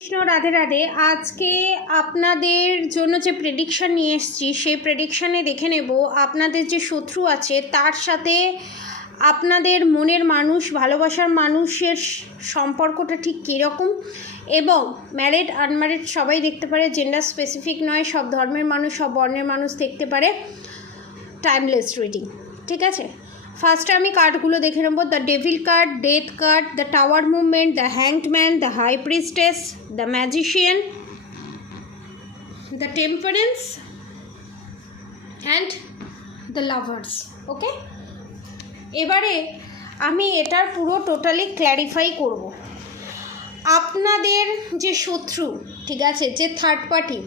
কৃষ্ণ রাধে রাধে। আজকে আপনাদের জন্য যে প্রেডিকশান নিয়ে এসেছি সেই প্রেডিকশানে দেখে নেব আপনাদের যে শত্রু আছে তার সাথে আপনাদের মনের মানুষ, ভালোবাসার মানুষের সম্পর্কটা ঠিক কীরকম, এবং ম্যারিড আনম্যারিড সবাই দেখতে পারে, জেন্ডার স্পেসিফিক নয়, সব ধর্মের মানুষ, সব বর্ণের মানুষ দেখতে পারে। টাইমলেস রিডিং, ঠিক আছে। ফার্স্টে আমি কার্ডগুলো দেখে নেব। The devil card, death card, the tower movement, the hanged man, the high priestess, the magician, the temperance and the lovers. Okay, এবারে আমি এটার পুরো টোটালি ক্ল্যারিফাই করব। আপনাদের যে শত্রু, ঠিক আছে, যে থার্ড পার্টি,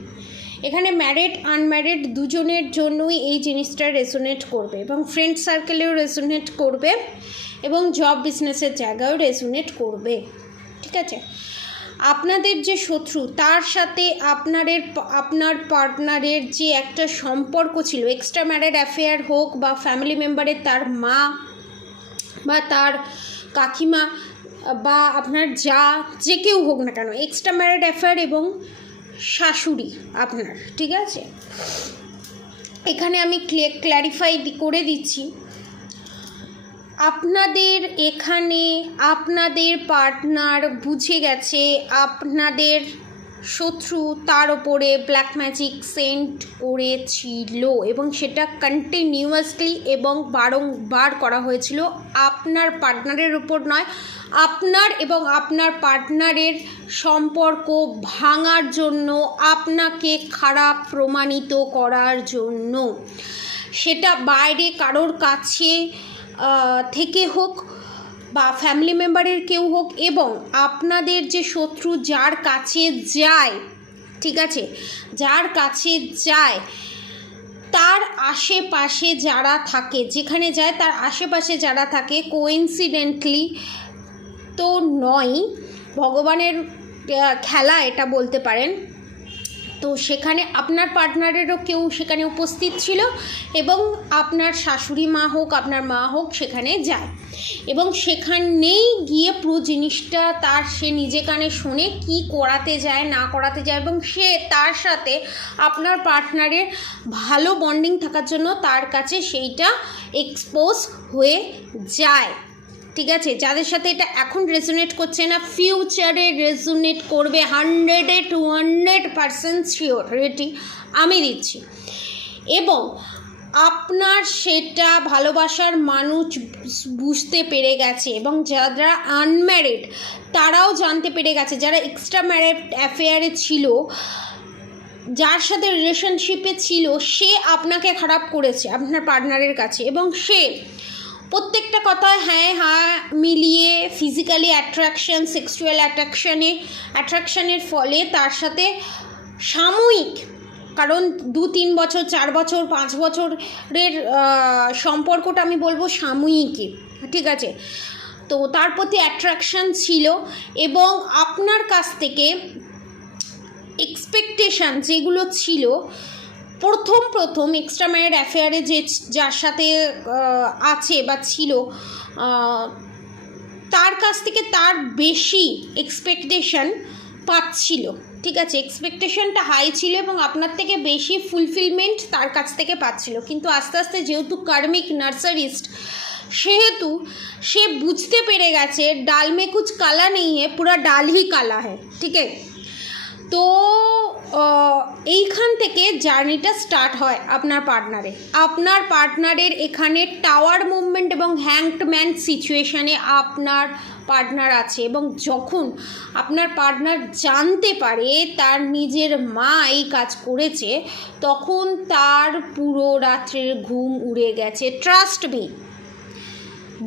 এখানে ম্যারিড আনম্যারিড দুজনের জন্যই এই জিনিসটা রেজোনেট করবে, এবং ফ্রেন্ড সার্কেলেও রেজোনেট করবে, এবং জব বিজনেসের জায়গায়ও রেজোনেট করবে, ঠিক আছে। আপনাদের যে শত্রু তার সাথে আপনার পার্টনারের যে একটা সম্পর্ক ছিল, এক্সট্রা ম্যারিড অ্যাফেয়ার হোক বা ফ্যামিলি মেম্বারের, তার মা বা তার কাকিমা বা আপনার যা, যে কেউ হোক না কেন, এক্সট্রা ম্যারিড অ্যাফেয়ার এবং শাশুড়ি আপনার, ঠিক আছে। এখানে আমি ক্ল্যারিফাই করে দিচ্ছি, আপনাদের এখানে আপনাদের পার্টনার বুঝে গেছে আপনাদের শত্রু তার ওপরে ব্ল্যাক ম্যাজিক সেন্ট করেছিল, এবং সেটা কন্টিনিউয়াসলি এবং বারংবার করা হয়েছিল আপনার পার্টনারের উপর নয়, আপনার এবং আপনার পার্টনারের সম্পর্ক ভাঙার জন্য, আপনাকে খারাপ প্রমাণিত করার জন্য। সেটা বাইরে কারোর কাছে থেকে হোক বা ফ্যামিলি মেম্বারের কেউ হোক, এবং আপনাদের যে শত্রু যার কাছে যায়, ঠিক আছে, যার কাছে যায় তার আশেপাশে যারা থাকে, যেখানে যায় তার আশেপাশে যারা থাকে, কোইন্সিডেন্টলি তো নয়, ভগবানের খেলা এটা বলতে পারেন। তো সেখানে আপনার পার্টনারেরও কেউ সেখানে উপস্থিত ছিল, এবং আপনার শাশুড়ি মা হোক, আপনার মা হোক, সেখানে যায়, এবং সেখানেই গিয়ে পুরো জিনিসটা সে নিজে কানে শোনে কি করাতে যায় না করাতে যায়, এবং সে তার সাথে আপনার পার্টনারের ভালো বন্ডিং থাকার জন্য তার কাছে সেইটা এক্সপোজ হয়ে যায়, ঠিক আছে। যাদের সাথে এটা এখন রেজোনেট করছে না, ফিউচারে রেজোনেট করবে 100% শিওরিটি আমি দিচ্ছি। এবং আপনার সেটা ভালোবাসার মানুষ বুঝতে পেরে গেছে, এবং যারা আনম্যারিড তারাও জানতে পেরে গেছে, যারা এক্সট্রা ম্যারিড অ্যাফেয়ারে ছিল, যার সাথে রিলেশনশিপে ছিল, সে আপনাকে খারাপ করেছে আপনার পার্টনারের কাছে, এবং সে প্রত্যেকটা কথা হ্যাঁ মিলিয়ে ফিজিক্যালি অ্যাট্রাকশন, সেক্সুয়াল অ্যাট্রাকশনের ফলে তার সাথে সাময়িক, কারণ 2-3 বছর, 4 বছর, 5 বছরের সম্পর্কটা আমি বলবো সাময়িকই, ঠিক আছে। তো তার প্রতি অ্যাট্রাকশন ছিল, এবং আপনার কাছ থেকে এক্সপেকটেশান যেগুলো ছিল, প্রথম এক্সট্রা ম্যারিড অ্যাফেয়ারে যার সাথে আছে বা ছিল, তার কাছ থেকে তার বেশি এক্সপেকটেশন পাচ্ছিল, ঠিক আছে। এক্সপেকটেশনটা হাই ছিল, এবং আপনার থেকে বেশি ফুলফিলমেন্ট তার কাছ থেকে পাচ্ছিল। কিন্তু আস্তে আস্তে যেহেতু কার্মিক নার্সারিস্ট, সেহেতু সে বুঝতে পেরে গেছে ডাল মে কুছ কালা নেই হ্যায়, পুরা ডাল হি কালা হ্যায়, ঠিক আছে। তো এইখান থেকে জার্নিটা স্টার্ট হয় আপনার পার্টনারের এখানে টাওয়ার মুভমেন্ট এবং হ্যাংড ম্যান সিচুয়েশানে আপনার পার্টনার আছে, এবং যখন আপনার পার্টনার জানতে পারে তার নিজের মা এই কাজ করেছে, তখন তার পুরো রাত্রের ঘুম উড়ে গেছে, ট্রাস্ট মি।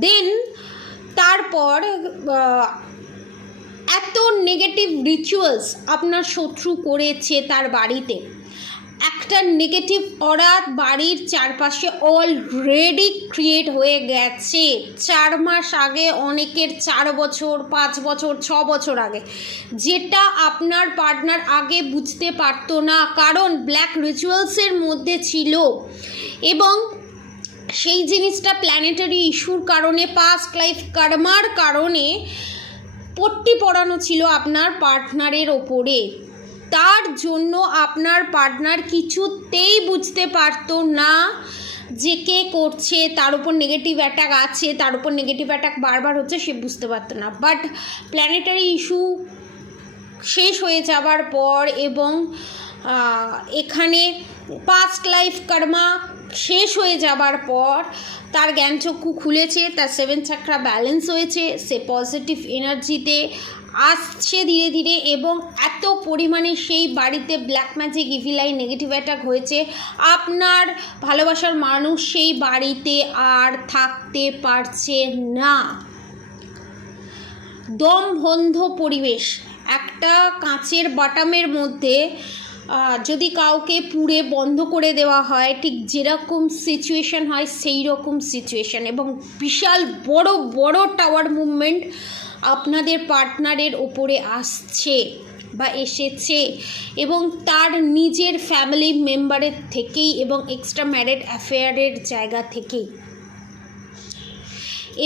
দেন তারপর এত নেগেটিভ রিচুয়ালস আপনার শত্রু করেছে তার বাড়িতে, একটা নেগেটিভ অরা বাড়ির চারপাশে অলরেডি ক্রিয়েট হয়ে গেছে 4 মাস আগে, অনেকের 4 বছর, 5 বছর, 6 বছর আগে, যেটা আপনার পার্টনার আগে বুঝতে পারতো না, কারণ ব্ল্যাক রিচুয়ালসের মধ্যে ছিল, এবং সেই জিনিসটা প্ল্যানেটারি ইস্যুর কারণে, পাস্ট লাইফ কর্মার কারণে পট্টি পড়ানো ছিল আপনার পার্টনারের ওপরে। তার জন্য আপনার পার্টনার কিছুতেই বুঝতে পারতো না যে কে করছে, তার উপর নেগেটিভ অ্যাটাক আছে, তার উপর নেগেটিভ অ্যাটাক বারবার হচ্ছে, সে বুঝতে পারতো না। বাট প্ল্যানেটারি ইস্যু শেষ হয়ে যাবার পর এবং এখানে পাস্ট লাইফ কর্মা শেষ হয়ে যাবার পর তার জ্ঞানচক্ষু খুলেছে, তার 7 চাকরা ব্যালেন্স হয়েছে, সে পজিটিভ এনার্জিতে আসছে ধীরে ধীরে এবং এত পরিমাণে সেই বাড়িতে black magic evil eye negative attack হয়েছে, আপনার ভালোবাসার মানুষ সেই বাড়িতে আর থাকতে পারছে না। দমবন্ধ পরিবেশ। একটা কাঁচের বাটামের মধ্যে যদি কাউকে পুড়ে বন্ধ করে দেওয়া হয়, ঠিক যেরকম সিচুয়েশান হয় সেই রকম সিচুয়েশান, এবং বিশাল বড় বড় টাওয়ার মুভমেন্ট আপনাদের পার্টনারের ওপরে আসছে বা এসেছে, এবং তার নিজের ফ্যামিলি মেম্বারের থেকেই এবং এক্সট্রা ম্যারিড অ্যাফেয়ারের জায়গা থেকেই।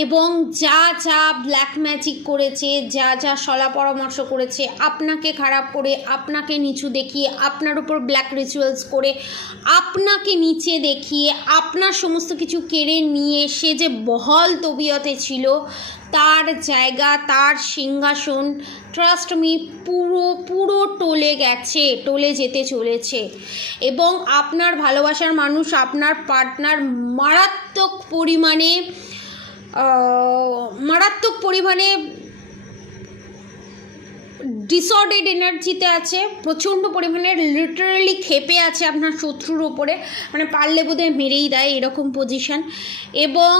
এবং যা যা ব্ল্যাক ম্যাজিক করেছে, যা যা সলা পরামর্শ করেছে, আপনাকে খারাপ করে, আপনাকে নিচু দেখিয়ে, আপনার উপর ব্ল্যাক রিচুয়ালস করে, আপনাকে নিচে দেখিয়ে, আপনার সমস্ত কিছু কেড়ে নিয়ে সে যে বহাল তবিয়তে ছিল, তার জায়গা, তার সিংহাসন, ট্রাস্ট মি, পুরো টলে যেতে চলেছে। এবং আপনার ভালোবাসার মানুষ, আপনার পার্টনার মারাত্মক পরিমাণে ডিসঅর্ডার্ড এনার্জিতে আছে, প্রচণ্ড পরিমাণে লিটারালি ক্ষেপে আছে আপনার শত্রুর ওপরে, মানে পারলে বোধহয় মেরেই দেয় এরকম পজিশান। এবং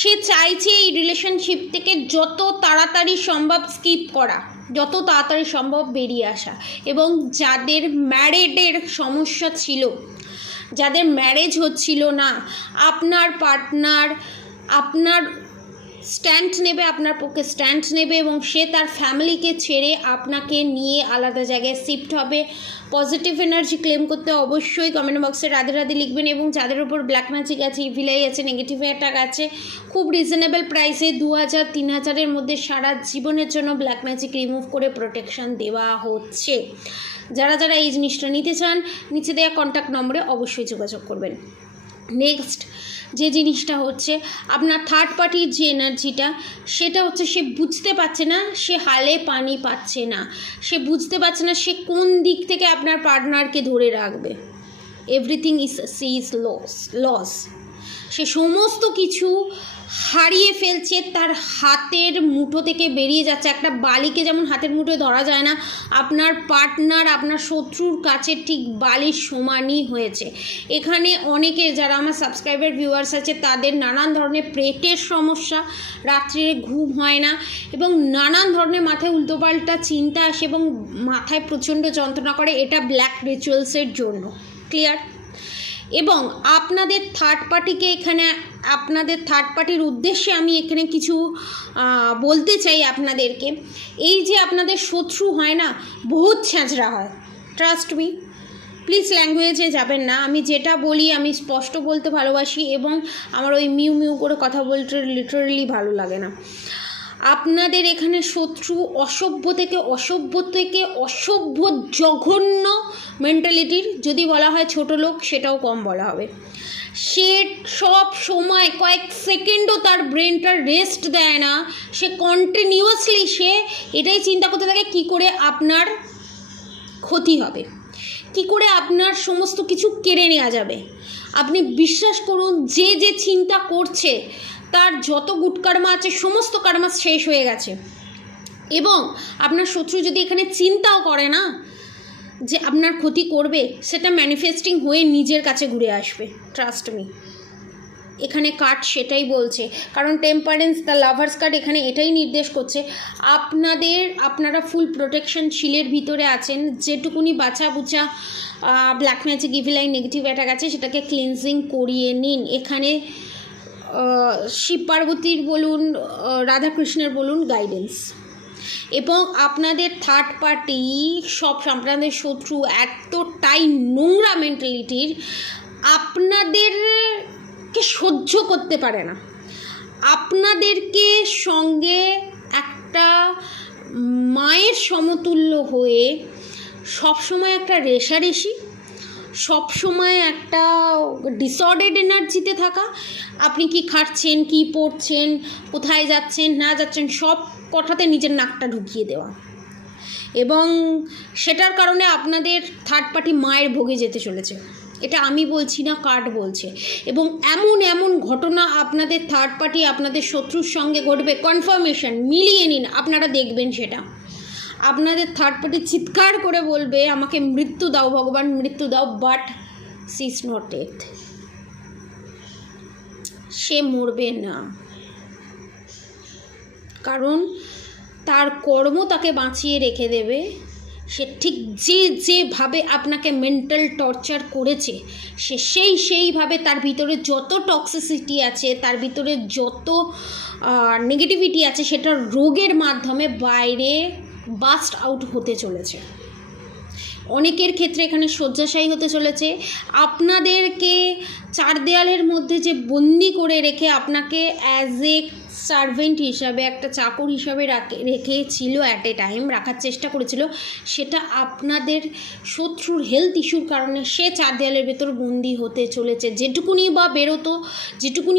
সে চাইছে এই রিলেশনশিপ থেকে যত তাড়াতাড়ি সম্ভব স্কিপ করা, যত তাড়াতাড়ি সম্ভব বেরিয়ে আসা। এবং যাদের ম্যারেডের সমস্যা ছিল, যাদের ম্যারেজ হচ্ছিল না, আপনার পার্টনার আপনার স্ট্যান্ড নেবে, আপনার পক্ষে স্ট্যান্ড নেবে এবং সে তার ফ্যামিলিকে ছেড়ে আপনাকে নিয়ে আলাদা জায়গায় শিফট হবে। পজিটিভ এনার্জি ক্লেম করতে অবশ্যই কমেন্ট বক্সে রাধে রাধে লিখবেন। এবং যাদের উপর ব্ল্যাক ম্যাজিক আছে, ইভিলাই আছে, নেগেটিভ অ্যাটাক আছে, খুব রিজনেবল প্রাইসে 2000-3000-এর মধ্যে সারা জীবনের জন্য ব্ল্যাক ম্যাজিক রিমুভ করে প্রোটেকশান দেওয়া হচ্ছে। যারা যারা এই জিনিসটা নিতে চান, নিচে দেওয়া কন্ট্যাক্ট নম্বরে অবশ্যই যোগাযোগ করবেন। নেক্সট যে জিনিসটা হচ্ছে, আপনার থার্ড পার্টির যে এনার্জিটা, সেটা হচ্ছে সে বুঝতে পারছে না, সে হালে পানি পাচ্ছে না, সে বুঝতে পারছে না সে কোন দিক থেকে আপনার পার্টনারকে ধরে রাখবে। Everything is loss. সে সমস্ত কিছু হারিয়ে ফেলছে, তার হাতের মুঠো থেকে বেরিয়ে যাচ্ছে। একটা বালিকে যেমন হাতের মুঠোয় ধরা যায় না, আপনার পার্টনার আপনার শত্রুর কাছে ঠিক বালির সমানই হয়েছে। এখানে অনেকে যারা আমার সাবস্ক্রাইবার ভিউয়ার্স আছে, তাদের নানান ধরনের পেটের সমস্যা, রাত্রে ঘুম হয় না এবং নানান ধরনের মাথায় উল্টোপাল্টা চিন্তা আসে এবং মাথায় প্রচণ্ড যন্ত্রণা করে, এটা ব্ল্যাক রিচুয়ালসের জন্য। ক্লিয়ার? এবং আপনাদের থার্ড পার্টির উদ্দেশ্যে আমি এখানে কিছু বলতে চাই আপনাদেরকে। এই যে আপনাদের শত্রু হয় না, বহুত ছ্যাঁচড়া হয়, ট্রাস্ট মি। প্লিজ ল্যাঙ্গুয়েজে যাবেন না, আমি যেটা বলি আমি স্পষ্ট বলতে ভালোবাসি এবং আমার ওই মিউ মিউ করে কথা বলতে লিটারালি ভালো লাগে না। আপনাদের এখানে শত্রু অসভ্য থেকে অসভ্য জঘন্য মেন্টালিটির, যদি বলা হয় ছোট লোক সেটাও কম বলা হবে। সে সব সময় কয়েক সেকেন্ডও তার ব্রেনটা রেস্ট দেয় না, সে কন্টিনিউয়াসলি সে এটাই চিন্তা করতে থাকে কী করে আপনার ক্ষতি হবে, কী করে আপনার সমস্ত কিছু কেড়ে নেওয়া যাবে। আপনি বিশ্বাস করুন, যে যে চিন্তা করছে তার যত গুড কর্মা আছে সমস্ত কর্মা শেষ হয়ে গেছে। এবং আপনার শত্রু যদি এখানে চিন্তাও করে না যে আপনার ক্ষতি করবে, সেটা ম্যানিফেস্টিং হয়ে নিজের কাছে ঘুরে আসবে, ট্রাস্ট মি। এখানে কার্ড সেটাই বলছে, কারণ টেম্পারেন্স, দ্য লাভার্স কার্ড এখানে এটাই নির্দেশ করছে আপনারা ফুল প্রোটেকশন শিলের ভিতরে আছেন। যেটুকুনি বাঁচা বুচা black magic evil eye negative attack আছে সেটাকে ক্লিনজিং করিয়ে নিন। এখানে শিব পার্বতীর বলুন, রাধাকৃষ্ণের বলুন গাইডেন্স। এবং আপনাদের থার্ড পার্টি আপনাদের শত্রু এতটাই নোংরা মেন্টালিটির, আপনাদেরকে সহ্য করতে পারে না। আপনাদেরকে সঙ্গে একটা একটা মায়ের সমতুল্য হয়ে সবসময় একটা রেষারেষি, সবসময় একটা ডিসঅর্ডার্ড এনার্জিতে থাকা, আপনি কি খাচ্ছেন, কি পড়ছেন, কোথায় যাচ্ছেন না যাচ্ছেন সব কথাতে নিজের নাকটা ঢুকিয়ে দেওয়া, এবং সেটার কারণে আপনাদের থার্ড পার্টি মায়ের ভোগে যেতে চলেছে। এটা আমি বলছি না, কার্ড বলছে। এবং এমন এমন ঘটনা আপনাদের থার্ড পার্টি আপনাদের শত্রুর সঙ্গে ঘটবে, কনফার্মেশন মিলিয়ে নিন, আপনারা দেখবেন সেটা। আপনাদের থার্ড পার্টি চিৎকার করে বলবে আমাকে মৃত্যু দাও ভগবান, মৃত্যু দাও, but she is not death, সে মরবে না, কারণ তার কর্ম তাকে বাঁচিয়ে রেখে দেবে। সে ঠিক যেভাবে আপনাকে মেন্টাল টর্চার করেছে, সে সেইভাবে তার ভিতরে যত টক্সিসিটি আছে, তার ভিতরে যত নেগেটিভিটি আছে, সেটা রোগের মাধ্যমে বাইরে বাস্ট আউট হতে চলেছে। অনেকের ক্ষেত্রে এখানে শয্যাশায়ী হতে চলেছে। আপনাদেরকে চার দেয়ালের মধ্যে যে বন্দি করে রেখে আপনাকে অ্যাজ এ সার্ভেন্ট হিসাবে, একটা চাকর হিসাবে রেখেছিল, অ্যাট এ টাইম রাখার চেষ্টা করেছিল, সেটা আপনাদের শত্রুর হেলথ ইস্যুর কারণে সে চার দেয়ালের ভেতর বন্দি হতে চলেছে। যেটুকুনি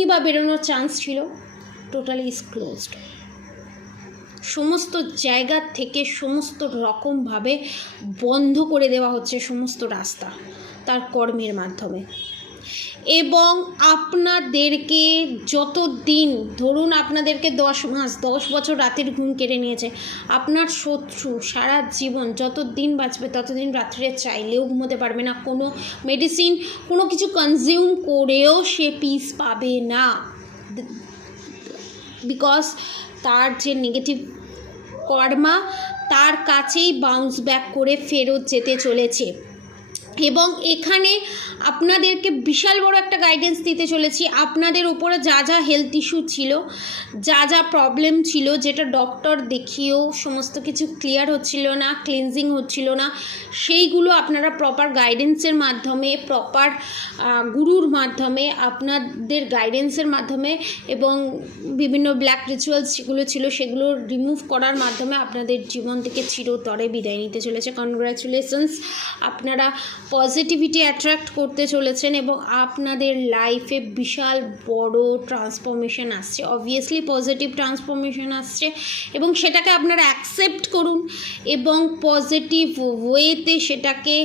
বা বেরোনোর চান্স ছিল, টোটালি ইজ ক্লোজড। সমস্ত জায়গা থেকে সমস্ত রকমভাবে বন্ধ করে দেওয়া হচ্ছে সমস্ত রাস্তা তার কর্মের মাধ্যমে। এবং আপনাদেরকে যতদিন, ধরুন আপনাদেরকে 10 মাস 10 বছর রাতের ঘুম কেড়ে নিয়েছে, আপনার শত্রু সারা জীবন যতদিন বাঁচবে ততদিন রাত্রে চাইলেও ঘুমোতে পারবে না, কোনো মেডিসিন কোনো কিছু কনজিউম করেও সে পিস পাবে না, বিকজ তার যে নেগেটিভ কর্মা তার কাছেই বাউন্স ব্যাক করে ফেরত যেতে চলেছে। এবং এখানে আপনাদেরকে বিশাল বড় একটা গাইডেন্স দিতে চলেছি। আপনাদের উপরে যা যা হেলথ ইস্যু ছিল, যা যা প্রবলেম ছিল, যেটা ডক্টর দেখিয়েও সমস্ত কিছু ক্লিয়ার হচ্ছিল না, ক্লিনজিং হচ্ছিল না, সেইগুলো আপনারা প্রপার গাইডেন্সের মাধ্যমে, প্রপার গুরুর মাধ্যমে, আপনাদের গাইডেন্সের মাধ্যমে এবং বিভিন্ন ব্ল্যাক রিচুয়ালস যেগুলো ছিল সেগুলো রিমুভ করার মাধ্যমে আপনাদের জীবন থেকে চিরতরে বিদায় নিতে চলেছে। কনগ্র্যাচুলেশনস, আপনারা পজিটিভিটি অ্যাট্রাক্ট করতে চলেছেন এবং আপনাদের লাইফে বিশাল বড় ট্রান্সফরমেশন আসছে। অবভিয়াসলি পজিটিভ ট্রান্সফরমেশন আসছে এবং সেটাকে আপনারা অ্যাকসেপ্ট করুন এবং পজিটিভ ওয়েতে সেটাকে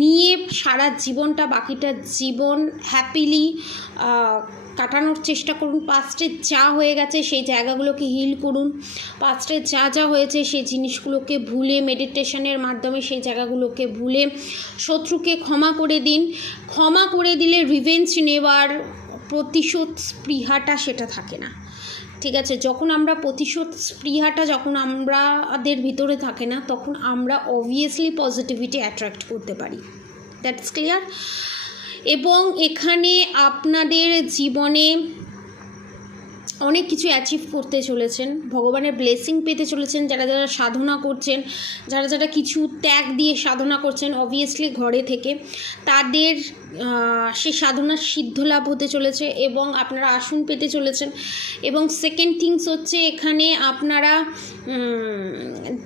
নিয়ে সারা জীবনটা, বাকিটা জীবন হ্যাপিলি কাটানোর চেষ্টা করুন। পাস্টে যা হয়ে গেছে সেই জায়গাগুলোকে হিল করুন, পাস্টে যা যা হয়েছে সেই জিনিসগুলোকে ভুলে, মেডিটেশনের মাধ্যমে সেই জায়গাগুলোকে ভুলে শত্রুকে ক্ষমা করে দিন। ক্ষমা করে দিলে রিভেঞ্জ নেওয়ার প্রতিশোধ স্পৃহাটা সেটা থাকে না, ঠিক আছে? যখন আমরা প্রতিশোধ স্পৃহাটা যখন আমাদের ভিতরে থাকে না, তখন আমরা অবভিয়াসলি পজিটিভিটি অ্যাট্রাক্ট করতে পারি। That's clear. এবং এখানে আপনাদের জীবনে অনেক কিছু অ্যাচিভ করতে চলেছেন, ভগবানের ব্লেসিং পেতে চলেছেন। যারা যারা সাধনা করছেন, যারা যারা কিছু ত্যাগ দিয়ে সাধনা করছেন অবভিয়াসলি ঘরে থেকে, তাদের সেই সাধনার সিদ্ধ লাভ হতে চলেছে এবং আপনারা আসন পেতে চলেছেন। এবং সেকেন্ড থিংস হচ্ছে, এখানে আপনারা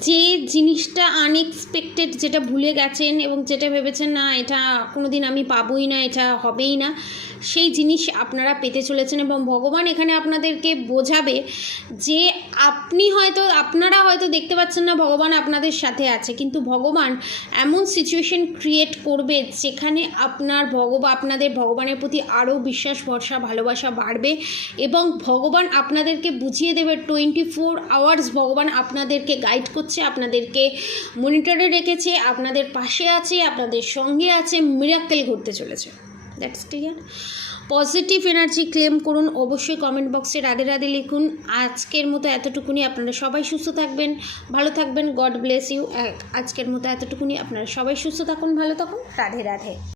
যে জিনিসটা আনএক্সপেক্টেড, যেটা ভুলে গেছেন এবং যেটা ভেবেছেন না এটা কোনো দিন আমি পাবোই না, এটা হবেই না, সেই জিনিস আপনারা পেতে চলেছেন। এবং ভগবান এখানে আপনাদেরকে বোঝাবে যে আপনারা হয়তো দেখতে পাচ্ছেন না ভগবান আপনাদের সাথে আছে, কিন্তু ভগবান এমন সিচুয়েশন ক্রিয়েট করবে যেখানে আপনাদের ভগবানের প্রতি আরও বিশ্বাস, ভরসা, ভালোবাসা বাড়বে এবং ভগবান আপনাদেরকে বুঝিয়ে দেবে 24 আওয়ার্স ভগবান আপনাদেরকে গাইড করছে, আপনাদেরকে মনিটরে রেখেছে, আপনাদের পাশে আছে, আপনাদের সঙ্গে আছে, মিরাক্কেল ঘটতে চলেছে। That's clear. Positive energy claim করুন, অবশ্যই কমেন্ট বক্সে রাধে রাধে লিখুন। আজকের মতো এতটুকুনি, আপনারা সবাই সুস্থ থাকবেন, ভালো থাকবেন, গড ব্লেস ইউ। আজকের মতো এতটুকুনি, আপনারা সবাই সুস্থ থাকুন, ভালো থাকুন, রাধে রাধে।